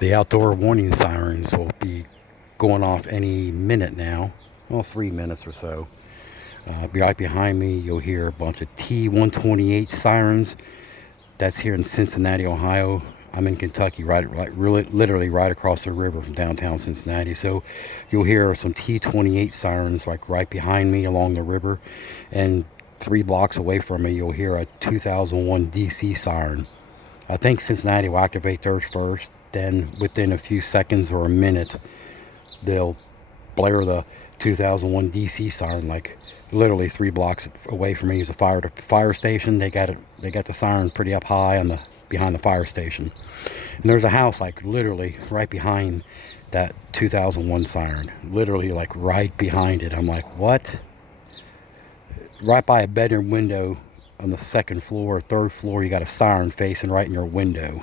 The outdoor warning sirens will be going off any minute now. Well, 3 minutes or so. Right behind me, you'll hear a bunch of T-128 sirens. That's here in Cincinnati, Ohio. I'm in Kentucky, really, literally right across the river from downtown Cincinnati. So you'll hear some T-28 sirens like right behind me along the river, and 3 blocks away from me, you'll hear a 2001 DC siren. I think Cincinnati will activate theirs first. Then, within a few seconds or a minute, they'll blare the 2001 DC siren. Like literally 3 blocks away from me is a fire station. They got it. They got the siren pretty up high on the behind the fire station. And there's a house like literally right behind that 2001 siren. Literally like right behind it. I'm like, what? Right by a bedroom window on the second floor, third floor, you got a siren facing right in your window.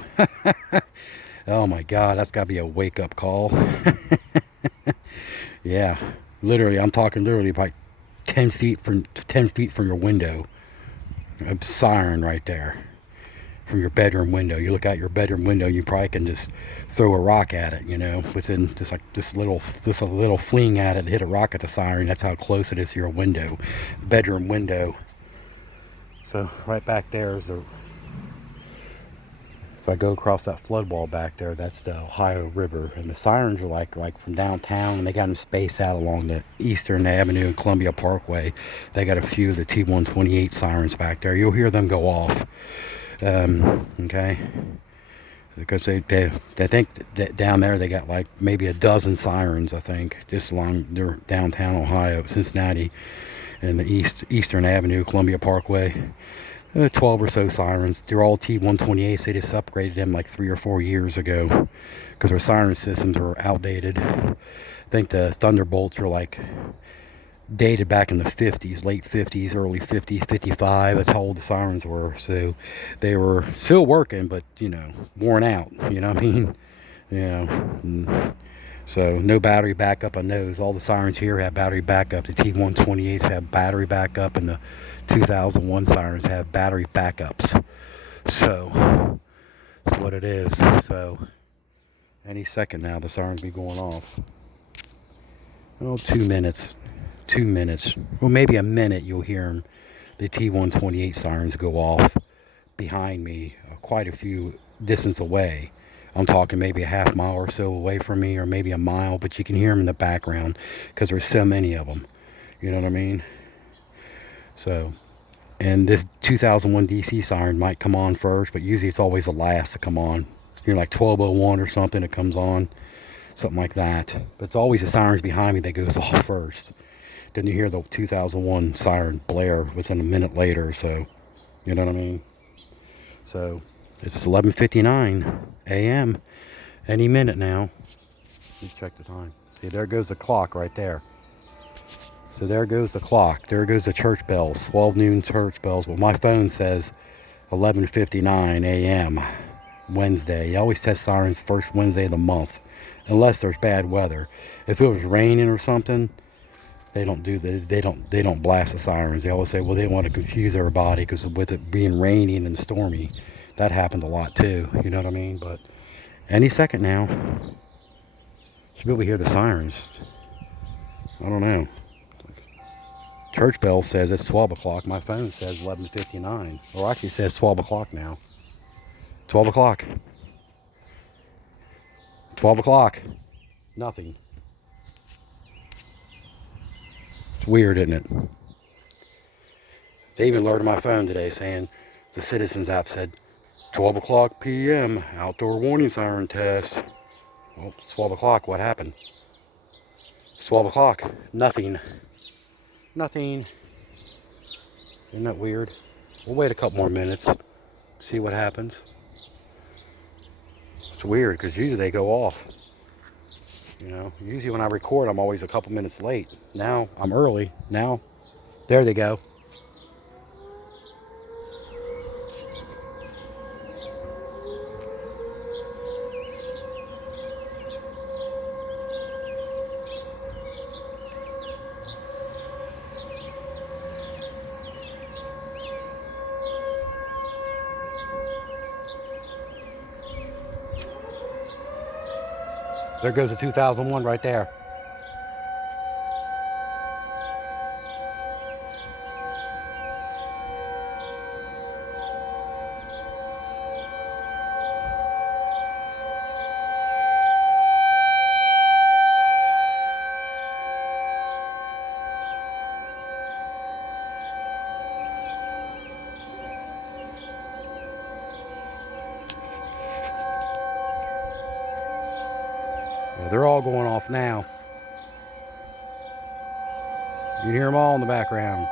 Oh my God, that's got to be a wake up call. Yeah, literally, I'm talking literally about 10 feet from your window. A siren right there from your bedroom window. You look out your bedroom window, you probably can just throw a rock at it, you know, within just like just a little fling at it, hit a rock at the siren. That's how close it is to your window, bedroom window. So right back there is the. If I go across that flood wall back there, that's the Ohio River, and the sirens are like from downtown, and they got them spaced out along the Eastern Avenue and Columbia Parkway. They got a few of the T-128 sirens back there. You'll hear them go off. Okay, because they think that down there they got like maybe a dozen sirens, I think, just along their downtown Ohio, Cincinnati, and the Eastern Avenue, Columbia Parkway. 12 or so sirens. They're all T-128s. They just upgraded them like 3 or 4 years ago because our siren systems are outdated. I think the Thunderbolts are like dated back in the 50s, late 50s, early 50s, 55. That's how old the sirens were. So they were still working, but, you know, worn out. You know what I mean? You know. So no battery backup on those. All the sirens here have battery backup. The T-128s have battery backup, and the 2001 sirens have battery backups. So that's what it is. So any second now the sirens be going off. Oh, 2 minutes. 2 minutes. Well, maybe a minute you'll hear them. The T-128 sirens go off behind me, quite a few distance away. I'm talking maybe a half mile or so away from me, or maybe a mile, but you can hear them in the background because there's so many of them. You know what I mean? So, and this 2001 DC siren might come on first, but usually it's always the last to come on. You're like 1201 or something, it comes on, something like that. But it's always the sirens behind me that goes off first. Then you hear the 2001 siren blare within a minute later or so. You know what I mean? So it's 11:59 a.m. Any minute now. Let's check the time. See, there goes the clock right there. So there goes the clock. There goes the church bells. 12 noon church bells. Well, my phone says 11:59 a.m. Wednesday. It always says sirens first Wednesday of the month, unless there's bad weather. If it was raining or something, they don't blast the sirens. They always say, well, they don't want to confuse everybody because with it being raining and stormy, that happens a lot too. You know what I mean? But any second now, should be able to hear the sirens. I don't know. Church bell says it's 12 o'clock. My phone says 11:59. Or actually says 12 o'clock now. 12 o'clock. 12 o'clock. Nothing. It's weird, isn't it? They even alerted my phone today saying the Citizens app said 12 o'clock p.m. outdoor warning siren test. Well, it's 12 o'clock. What happened? It's 12 o'clock. Nothing. Nothing. Isn't that weird? We'll wait a couple more minutes. See what happens. It's weird because usually they go off. You know, usually when I record, I'm always a couple minutes late. Now I'm early. Now, there they go. There goes the 2001 right there. Well, they're all going off now. You can hear them all in the background.